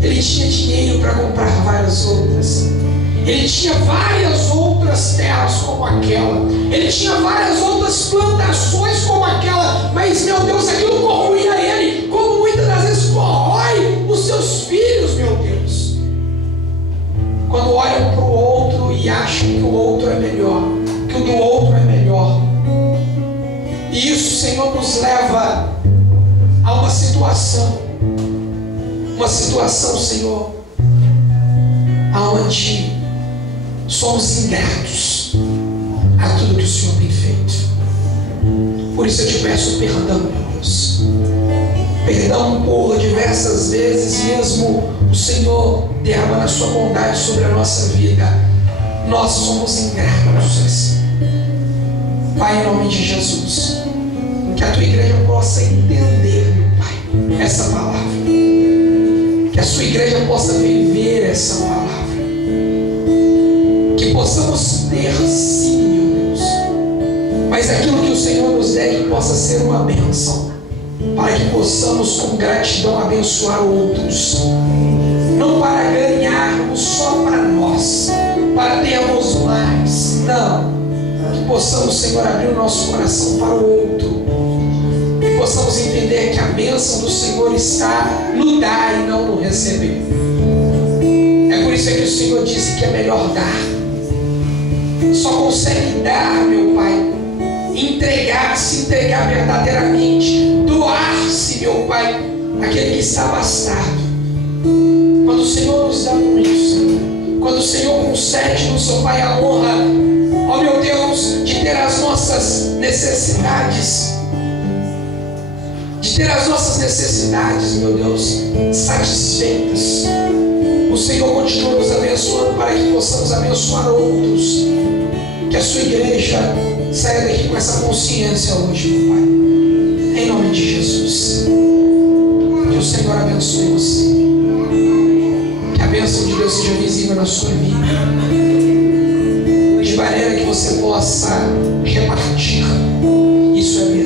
Ele tinha dinheiro para comprar várias outras. Ele tinha várias outras terras como aquela. Ele tinha várias outras plantações como aquela. Mas, meu Deus, aquilo corroía ele, como muitas das vezes corrói os seus filhos, meu Deus. Quando olham para o outro e acham que o outro é melhor, que o do outro é melhor. E isso, Senhor, nos leva a uma situação, Senhor, aonde somos ingratos a tudo que o Senhor tem feito. Por isso eu te peço perdão, meu Deus. Perdão por diversas vezes mesmo o Senhor derramando a sua bondade sobre a nossa vida, nós somos ingratos. Pai, em nome de Jesus, que a tua igreja possa entender, meu Pai, essa palavra. Que a sua igreja possa viver essa palavra. Que possamos ter, sim, meu Deus, mas aquilo que o Senhor nos der que possa ser uma bênção, para que possamos com gratidão abençoar outros, não para ganharmos só para nós, para termos mais, não, que possamos, Senhor, abrir o nosso coração para o outro, que possamos entender que a bênção do Senhor está no dar e não no receber. É por isso que o Senhor disse que é melhor dar. Só consegue dar, meu Pai, se entregar verdadeiramente, doar-se, meu Pai, aquele que está abastado. Quando o Senhor nos dá muito, Senhor, quando o Senhor concede-nos, ó Pai, a honra, ó meu Deus, de ter as nossas necessidades, meu Deus, satisfeitas, o Senhor continua nos abençoando para que possamos abençoar outros. Que a sua igreja saia daqui com essa consciência hoje, meu Pai. Em nome de Jesus. Que o Senhor abençoe você. Que a bênção de Deus seja visível na sua vida, de maneira que você possa repartir. Isso é mesmo.